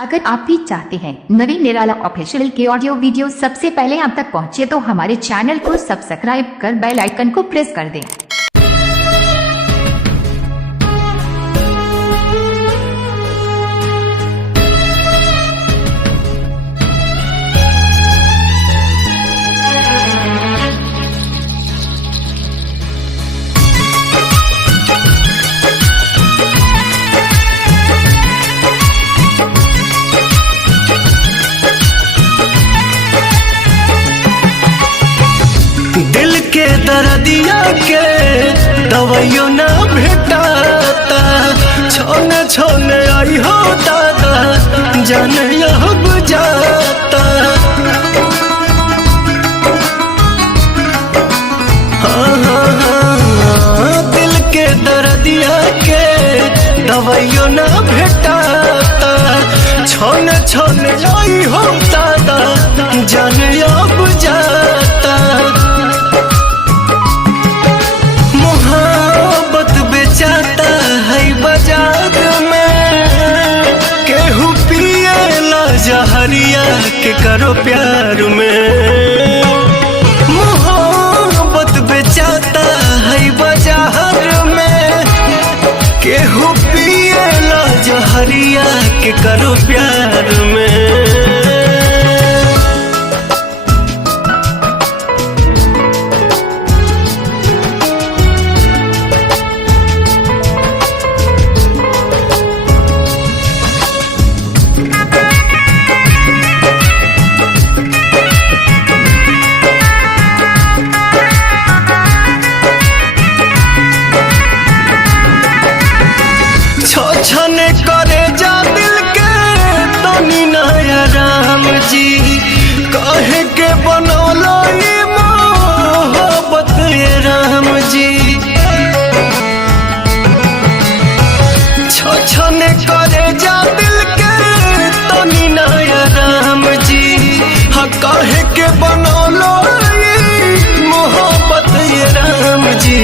अगर आप भी चाहते हैं नवीन निराला ऑफिशियल के ऑडियो वीडियो सबसे पहले आप तक पहुंचे तो हमारे चैनल को सब्सक्राइब कर बेल आइकन को प्रेस कर दें। दिल के दर्दिया के दवाइयों ना भेटाता, छोने छोने आई हो दादा जाने यह बुझाता। हाँ, दिल के दर्दिया के दवाइयों ना भेटाता, छोने छोने आई हो दादा जाने यह बुझाता। जाता है बाजार में केहू पिएला जहरिया के करो प्यार में। मोहब्बत बेचाता है बाजार में केहू पिएला जहरिया के करो प्यार में। छने करे जा दिल के तनी नया राम जी, कहे के बनौलो ये मोहब्बत ये राम जी। छने करे जा दिल के तनी नया राम जी, हाँ कहे के बनौलो ये मोहब्बत ये राम जी।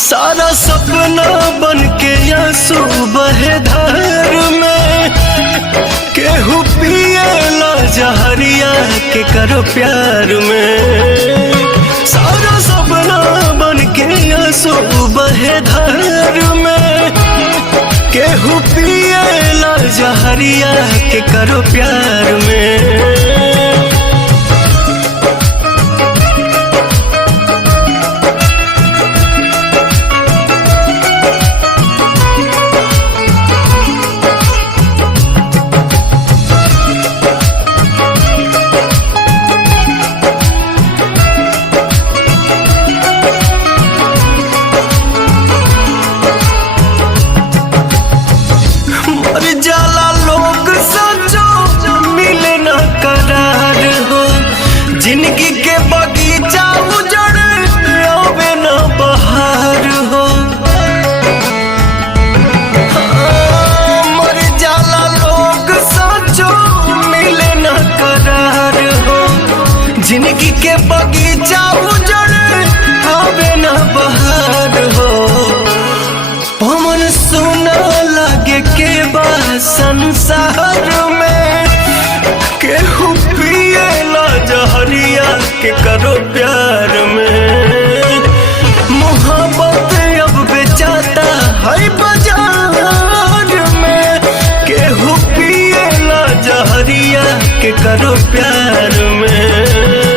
सारा सपना बन के आंसू बहे धार में केहू पिएला जहरिया के करो प्यार में। सारा सपना बन के आंसू बहे धार में केहू पिएला जहरिया के करो प्यार में। जाला लोग सचो मिले न करार हो, जिंदगी के बगीचा उजड़ आवे न बहार हो। मर जाला लोग सचो मिले न करार हो, जिंदगी के बगीचा उजड़ आवे न बहार हो। पवन सुना लागे के संसार में केहू पिएला जहरिया के करो प्यार में। मोहब्बत अब बेचाता है बाजार में केहू पिएला जहरिया के करो प्यार में।